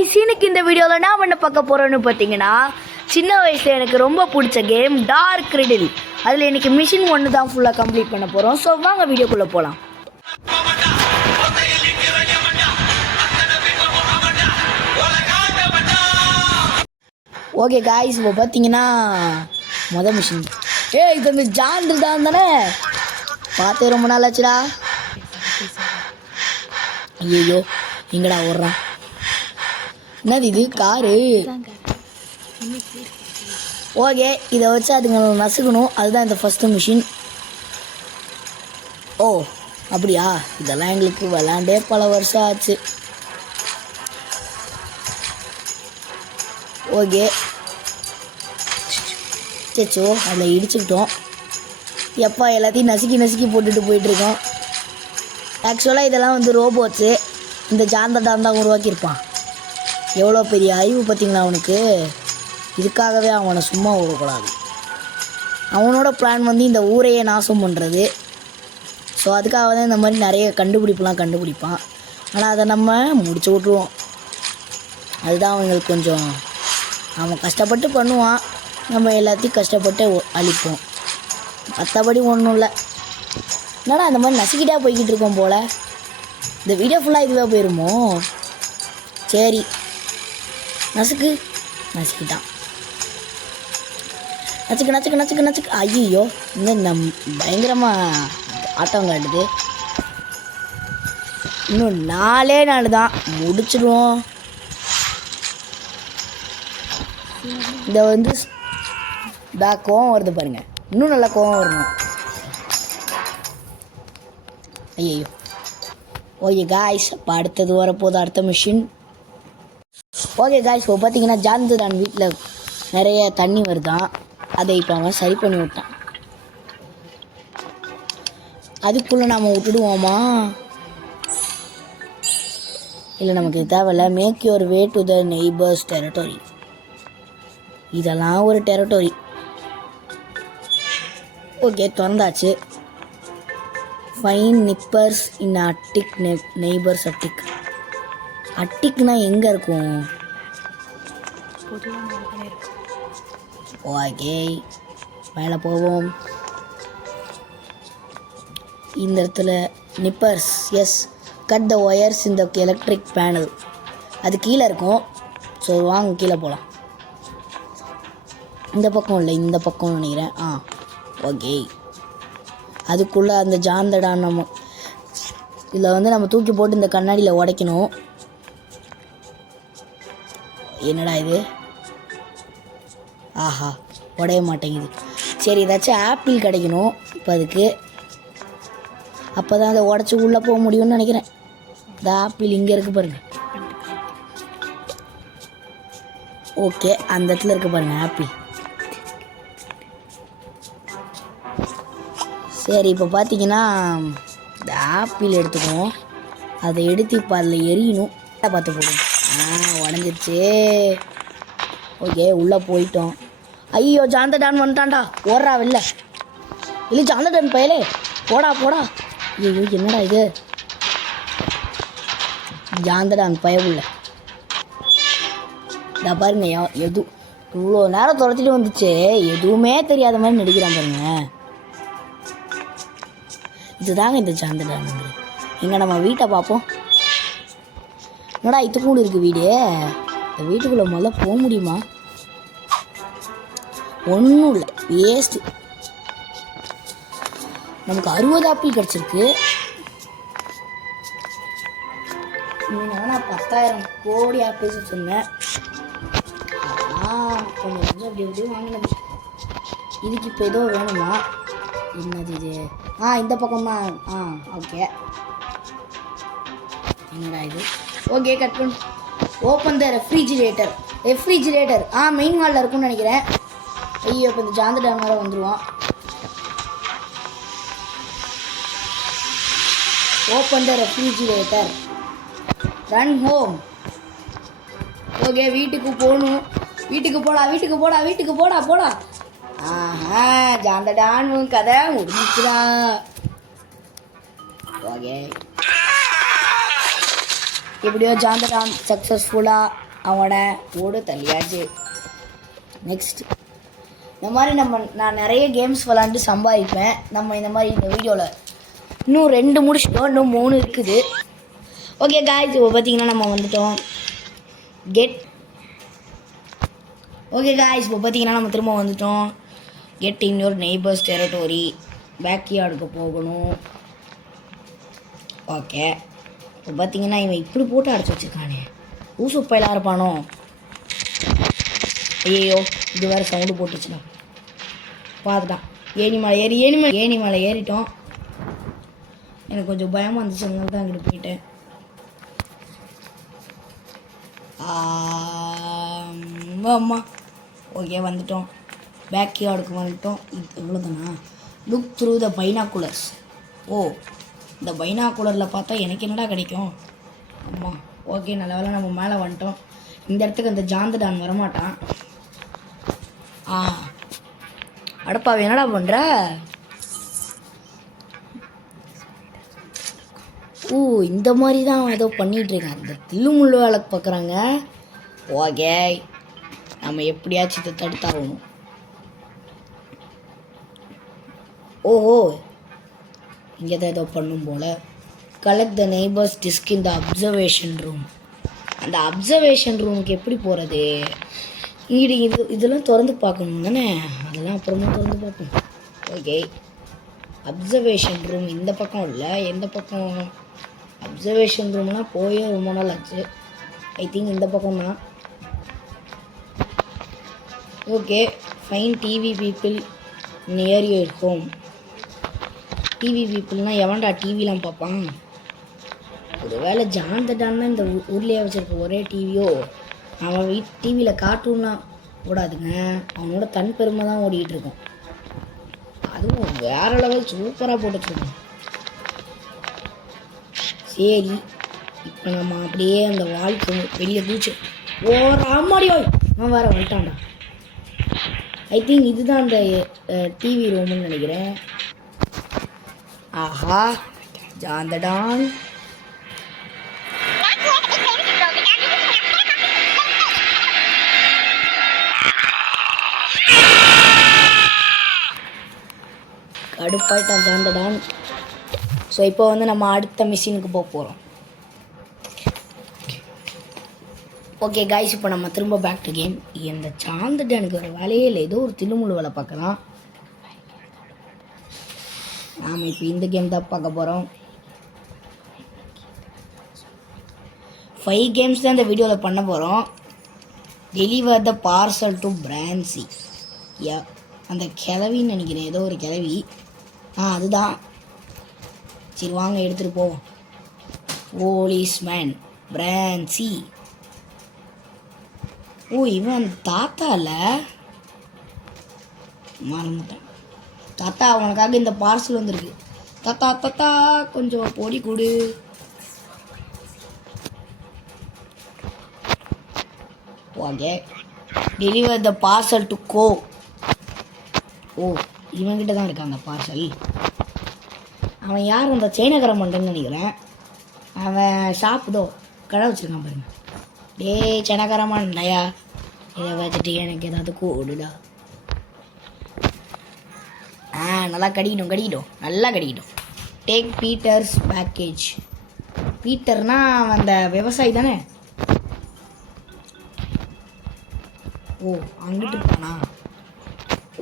Guys இன்னைக்கு இந்த வீடியோல நான் என்ன பார்க்க போறேன்னு பாத்தீங்கன்னா சின்ன வயசுல எனக்கு ரொம்ப பிடிச்ச கேம் டார்க் ரிடில். அதுல இன்னைக்கு மிஷன் 1 தான் ஃபுல்லா கம்ப்ளீட் பண்ண போறோம். சோ வாங்க வீடியோக்குள்ள போலாம். ஓகே गाइस இப்போ பாத்தீங்கன்னா மிஷன் இது அந்த ஜான்டர் தான் தானே பார்த்தே ரொம்ப நாள் ஆச்சுடா. ஐயோ எங்கடா ஓடுறான்? என்னது இது காரு? ஓகே இதை வச்சு அதுங்க நசுக்கணும். அதுதான் இந்த ஃபஸ்ட்டு மிஷின். ஓ அப்படியா? இதெல்லாம் எங்களுக்கு விளாண்டே பல வருஷம் ஆச்சு. ஓகே சேச்சோ அதில் இடிச்சுக்கிட்டோம். எப்பா எல்லாத்தையும் நசுக்கி போட்டுட்டு போயிட்டுருக்கோம். ஆக்சுவலாக இதெல்லாம் வந்து ரோபோட்ஸு. இந்த ஜாந்தடான் தான் உருவாக்கியிருப்பான். எவ்வளோ பெரிய அறிவு பார்த்தீங்களா அவனுக்கு. இதுக்காகவே அவனை சும்மா விடக்கூடாது. அவனோட பிளான் வந்து இந்த ஊரையே நாசம் பண்ணுறது. ஸோ அதுக்காக தான் இந்த மாதிரி நிறைய கண்டுபிடிப்பான். ஆனால் அதை நம்ம முடிச்சு விட்ருவோம். அதுதான் அவங்களுக்கு கொஞ்சம் அவன் கஷ்டப்பட்டு பண்ணுவான். நம்ம எல்லாத்தையும் கஷ்டப்பட்டு அழிப்போம். மற்றபடி ஒன்றும் இல்லை. என்னடா அந்த மாதிரி நசுக்கிட்டே போய்கிட்டு இருக்கோம் போல். இந்த வீடியோ ஃபுல்லாக இதுவே போயிருமோ? சரி நசுக்கிட்டான். நச்சுக்கு. ஐயோ இந்த பயங்கரமாக ஆட்டம் காட்டுது. இன்னும் 4 நாள் தான் முடிச்சிடுவோம். இந்த வந்து கோவம் வருது பாருங்கள். இன்னும் நல்லா கோவம் வரணும். ஐயோ ஓகே காய்ஸ் இப்போ அடுத்தது வரப்போகுது அடுத்த மிஷின். ஓகே காய்ஸ் இப்போ பார்த்தீங்கன்னா ஜான்துடான் வீட்டில் நிறைய தண்ணி வருதான். அதை இப்போ அவன் சரி பண்ணி விட்டான். அதுக்குள்ளே நாம் விட்டுடுவோமா? இல்லை நமக்கு தேவையில்ல. Make your way to the neighbours territory. இதெல்லாம் ஒரு டெரிட்டரி. ஓகே திறந்தாச்சு. Fine nippers in attic neighbours attic. அட்டிக்னா எங்கே இருக்கும்? ஓகே மேலே போவோம். இந்த இடத்துல nippers as cut the wires இந்த எலக்ட்ரிக் பேனல். அது கீழே இருக்கும். ஸோ வாங்க கீழே போகலாம். இந்த பக்கம் இல்லை, இந்த பக்கம் நினைக்கிறேன். ஓகே அதுக்குள்ளே அந்த ஜாந்தடான் நம்ம இதில் வந்து நம்ம தூக்கி போட்டு இந்த கண்ணாடியில் உடைக்கணும். என்னடா இது? ஆஹா உடைய மாட்டேங்குது. சரி ஏதாச்சும் ஆப்பிள் கிடைக்கணும் இப்போ அதுக்கு. அப்போ தான் அதை உடச்சி உள்ளே போக முடியும்னு நினைக்கிறேன். இந்த ஆப்பிள் இங்கே இருக்குது பாருங்கள். ஓகே அந்த இடத்துல இருக்குது பாருங்கள் ஆப்பிள். சரி இப்போ பார்த்தீங்கன்னா இந்த ஆப்பிள் எடுத்துக்குவோம். அதை எடுத்து இப்போ அதில் எரியணும். பார்த்து போடுவோம். உடஞ்சிருச்சு. ஓகே உள்ளே போயிட்டோம். ஐயோ ஜாந்தடான் வந்துட்டான்டா. ஓடுறா வெளில. இல்லை ஜாந்தடான் பயலே போடா. ஐயோ என்னடா இது? ஜாந்தடான் பயவுள்ள இந்த பாருங்க. இவ்வளோ நேரம் தொலைச்சிட்டு வந்துச்சு. எதுவுமே தெரியாத மாதிரி நடிக்கிறான் பாருங்க. இதுதாங்க இந்த ஜாந்தடான். இங்கே நம்ம வீட்டை பார்ப்போம். என்னடா இத்துக்கூட இருக்குது வீடு. இந்த வீட்டுக்குள்ளே முதல்ல போக முடியுமா? ஒன்றும் இல்லை வேஸ்ட்டு. நமக்கு 60 ஆப்பிள் கிடச்சிருக்கு. நான் 10,000 கோடி ஆப்பிள்ஸ் சொன்னேன். கொஞ்சம் அப்படி வாங்கினது. இதுக்கு இப்போ ஏதோ வேணுமா? என்னது இது? இந்த பக்கம் தான். ஓகே என்னடா இது? ஓகே கட் பண்ணு. Open the refrigerator. மெயின் ஹாலில் இருக்கும்னு நினைக்கிறேன். ஐயோ இப்போ இந்த ஜாந்தடான் மேலே வந்துடுவான். Open the refrigerator. Run home. Okay வீட்டுக்கு போகணும். வீட்டுக்கு போடா. ஜாந்தடான் கதை முடிஞ்சிச்சுடா. ஓகே எப்படியோ ஜாந்தடான் சக்ஸஸ்ஃபுல்லாக அவனை ஓடு தள்ளியாச்சு. நெக்ஸ்ட் இந்த மாதிரி நான் நிறைய கேம்ஸ் விளாண்டு சம்பாதிப்பேன். நம்ம இந்த மாதிரி இந்த வீடியோவில் இன்னும் 2 முடிச்சிட்டோம், இன்னும் 3 இருக்குது. ஓகே காய்ஸ், இப்போ பார்த்தீங்கன்னா நம்ம வந்துட்டோம் ஓகே காய்ஸ், இப்போ பார்த்தீங்கன்னா நம்ம திரும்ப வந்துட்டோம் get in your neighbours territory. பேக்யார்டுக்கு போகணும். ஓகே, இப்போ பார்த்தீங்கன்னா இவன் இப்படி போட்டு அடைச்சி வச்சுருக்கானே, ஊசு பயிலாக இருப்பானோ. ஐயோ, இது வேறு சவுண்டு போட்டுச்சுண்ணா. பார்த்துட்டான். ஏணி மலை ஏறிட்டோம். எனக்கு கொஞ்சம் பயமாக இருந்துச்சு, அதனால தான் அங்கிட்டு போயிட்டேன். அம்மா ஓகே, வந்துட்டோம். பேக்யார்டுக்கு வந்துட்டோம். இது இவ்வளோதானா? Look through the binoculars. ஓ, இந்த பைனாகுலரில் பார்த்தா எனக்கு என்னடா கிடைக்கும்? அம்மா ஓகே, நல்ல வேலை நம்ம மேலே வந்துட்டோம். இந்த இடத்துக்கு அந்த ஜாந்தடான் வரமாட்டான். அடப்பாவை என்னடா பண்ணுற? ஓ, இந்த மாதிரி தான் ஏதோ பண்ணிகிட்ருக்கான். இந்த தில்லுமுள்ளு வேலை பார்க்குறாங்க. ஓகே, நம்ம எப்படியாச்சும் இதை தடுத்தாகணும். ஓஹோ, இங்கே தான் ஏதோ பண்ணும் போல். Collect the neighbours disc in the observation room. அந்த அப்சர்வேஷன் ரூமுக்கு எப்படி போகிறது? இதெல்லாம் திறந்து பார்க்கணும் தானே? அதெல்லாம் அப்புறமா திறந்து பார்ப்போம். ஓகே, அப்சர்வேஷன் ரூம் இந்த பக்கம் இல்லை, எந்த பக்கம்? அப்சர்வேஷன் ரூம்னால் போயே ரொம்ப நாள் ஆச்சு. ஐ திங்க் இந்த பக்கம் தான். Okay, find TV people near your home. TV பீப்புள்னால் எவன்டா டிவிலாம் பார்ப்பான்? ஒரு வேளை ஜாந்தடான்னா இந்த ஊர்லேயே வச்சுருக்க ஒரே டிவியோ? அவன் டிவியில் கார்ட்டூன்லாம் ஓடாதுங்க, அவனோட தன் பெருமை தான் ஓடிக்கிட்டு இருக்கும். அதுவும் வேறு லெவல் சூப்பராக போட்டுட்ருக்கோம். சரி, இப்போ நம்ம அப்படியே அந்த வாழ்க்கை வெளியே பூச்சி ராமாடியோ அவன் வேறு வந்துட்டான்டா. ஐ திங்க் இதுதான் அந்த டிவி ரூம்னு நினைக்கிறேன். ஆஹா, ஜாந்தடான். கடுப்பாயிட்டான் ஜாந்தடான். ஸோ இப்போ வந்து நம்ம அடுத்த மிஷினுக்கு போக போகிறோம். ஓகே காய்ஸ், இப்போ நம்ம திரும்ப பேக் டு கேம். இந்த ஜாந்தடானுக்கு ஒரு வேலையே இல்லை, ஏதோ ஒரு தில்லுமுள்ளு வேலை பார்க்கலாம். நாம் இப்போ இந்த கேம் தான் பார்க்க போகிறோம். 5 கேம்ஸ் தான் இந்த வீடியோவில் பண்ண போகிறோம். Deliver the parcel to Francie. அந்த கிளவின்னு நினைக்கிறேன், ஏதோ ஒரு கிளவி. அதுதான். சரி வாங்க, எடுத்துகிட்டு போவோம். போலீஸ்மேன் பிரான்சி. ஓ, இவன் அந்த தாத்தா இல்லை, மறந்துட்டேன். தாத்தா, அவனுக்காக இந்த பார்சல் வந்திருக்கு. தாத்தா தாத்தா கொஞ்சம் பொடி கொடு. Okay, deliver the parcel to go. ஓ, இவன்கிட்ட தான் இருக்கான் அந்த பார்சல். அவன் யார்? அந்த சைனகர மண்டன்னு நினைக்கிறேன். அவன் ஷாப்புதோ கடை வச்சுருக்கான் பாருங்க. டேய் சைனகர மண்டையா, இதை வச்சுட்டு எனக்கு ஏதாவது கூடுடா. நல்லா கடிக்கிட்டோம், நல்லா கடிக்கிட்டோம். Take Peter's package. பீட்டர்னா அந்த விவசாயி தானே? ஓ, அங்கிட்டு இருப்பானா?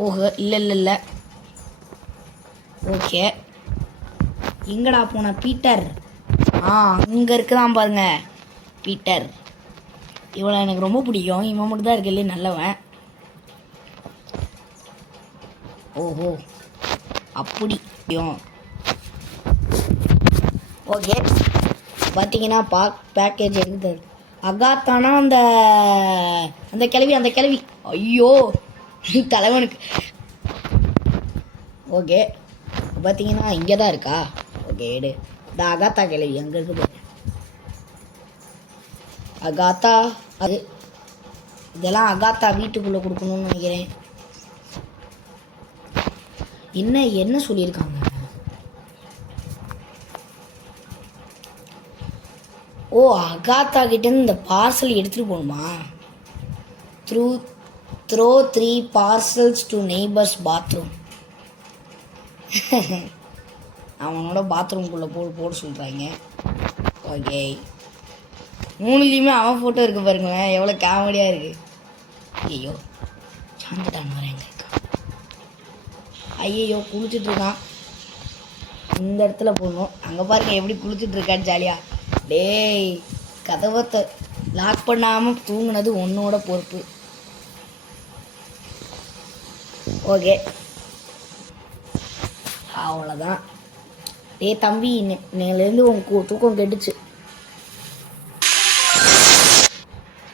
ஓஹோ, இல்லை. ஓகே, எங்கடா போன பீட்டர்? அங்கே இருக்குதான் பாருங்க பீட்டர். இவளை எனக்கு ரொம்ப பிடிக்கும். இவன் மட்டும் தான் இருக்கல நல்லவன். ஓஹோ, அப்படி. ஓகே, பார்த்தீங்கன்னா பேக்கேஜ் இருக்குது. அகாத்தானா அந்த கிளவி. ஐயோ, தலைவனுக்கு. ஓகே, பார்த்தீங்கன்னா இங்கே தான் இருக்கா? ஓகே, எடு. இந்த அகாத்தா கிளவி அங்கே இருக்குது. அகாத்தா, அது இதெல்லாம் அகாத்தா வீட்டுக்குள்ளே கொடுக்கணும்னு நினைக்கிறேன். என்ன சொல்லியிருக்காங்க? ஓ அகாத்தா கிட்டேருந்து இந்த பார்சல் எடுத்துகிட்டு போகணுமா? Throw 3 parcels to neighbours bathroom. அவனோட பாத்ரூம்குள்ளே போட சொல்கிறாங்க. ஓகே, 3லேயுமே அவன் ஃபோட்டோ இருக்கு பாருங்களேன், எவ்வளோ காமெடியாக இருக்குது. ஐயோ சாந்தடான் வரேன் எங்கே இருக்கா? ஐயோ குளிச்சுட்ருக்கான். இந்த இடத்துல போடணும். அங்கே பாருங்க எப்படி குளிச்சுட்ருக்கான்னு ஜாலியாக. டேய் கதவை லாக் பண்ணாமல் தூங்குனது உன்னோட பொறுப்பு. ஓகே அவ்வளோதான். டே தம்பி, நேலேருந்து உன் தூக்கம் கெட்டுச்சு.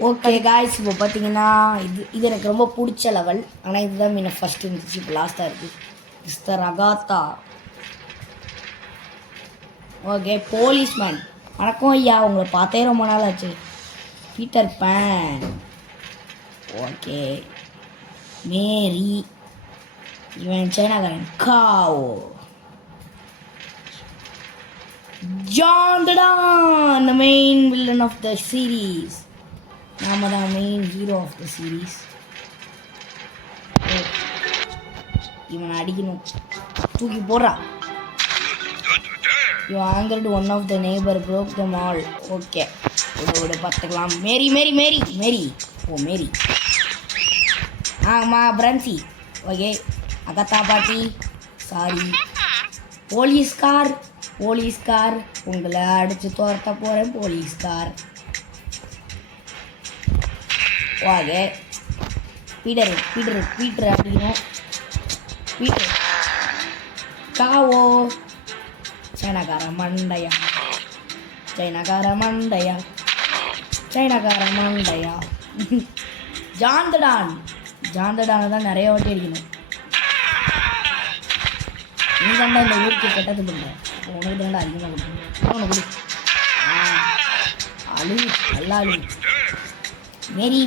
ஓகே காய்ஸ், இப்போ பார்த்தீங்கன்னா இது எனக்கு ரொம்ப பிடிச்ச லெவல். ஆனால் இதுதான் மீன் ஃபஸ்ட்டு இருந்துச்சு, இப்போ லாஸ்ட்டாக இருக்குது. Mister Agatha. Okay, policeman. வணக்கம் ஐயா, உங்களை பார்த்தே ரொம்ப நாள் ஆச்சு. Peter Pan. Okay, Mary. இவன் சைனாக்காரன். Kao. John Dan, the main villain of the series. நாம தான் main hero of the series. இவனை அடிக்கணும். தூக்கி போடுறா. You angered one of the neighbour broke them all. Okay, விட பார்த்துக்கலாம். Mary Mary Mary Mary. ஓ மேரி. ஆமாம் பிரான்சி. ஓகே, அகத்தா பாட்டி. சாரி. போலீஸ்கார் உங்களை அடித்து துரத்த போகிறேன் போலீஸ்கார். ஓகே, பீட்டர் அடிக்கணும். பீட்டர் காவோ. சைனாக்கார மண்டையா. ஜாந்தடானை தான் நிறைய வாட்டி அடிக்கணும். நீ தாண்டா இந்த ஊருக்கு கெட்டது பண்ணுற. உனக்கு தாண்டா அதிகமாக கொடுக்கணும். உனக்கு கொடு. அழுவு நல்லா அழுவு. மேரி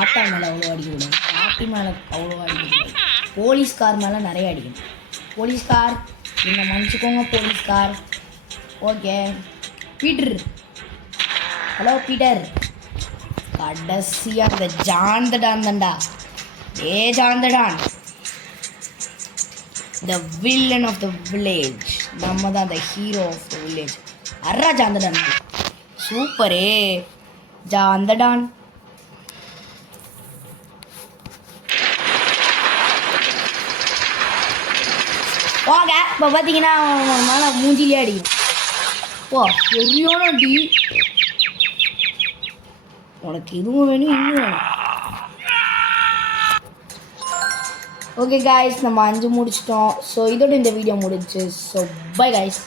ஆட்டா மேலே அவ்வளோ அடிக்கக்கூடாது. ஆட்டி மேலே அவ்வளோ அடிக்கக்கூடாது. போலீஸ்கார் மேலே நிறைய அடிக்கணும். போலீஸ்கார் என்னை மன்னிச்சுக்கோங்க போலீஸ்கார். Okay, Peter. Hello Peter. கடைசியாக அந்த ஜாந்தடான் தான்டா. John Dan, the villain of the village. நம்ம தான் the hero of the village. அர்ரா ஜாந்தடான். சூப்பரே ஜாந்தடான். போங்க. இப்போ பார்த்தீங்கன்னா மேலே மூஞ்சிலே அடிக்கும். ஓ சரியான அடி. உனக்கு இதுவும் வேணும் இன்னும் வேணும். ஓகே காய்ஸ், நம்ம 5 முடிச்சிட்டோம். ஸோ இதோட இந்த வீடியோ முடிஞ்சு. So by guys.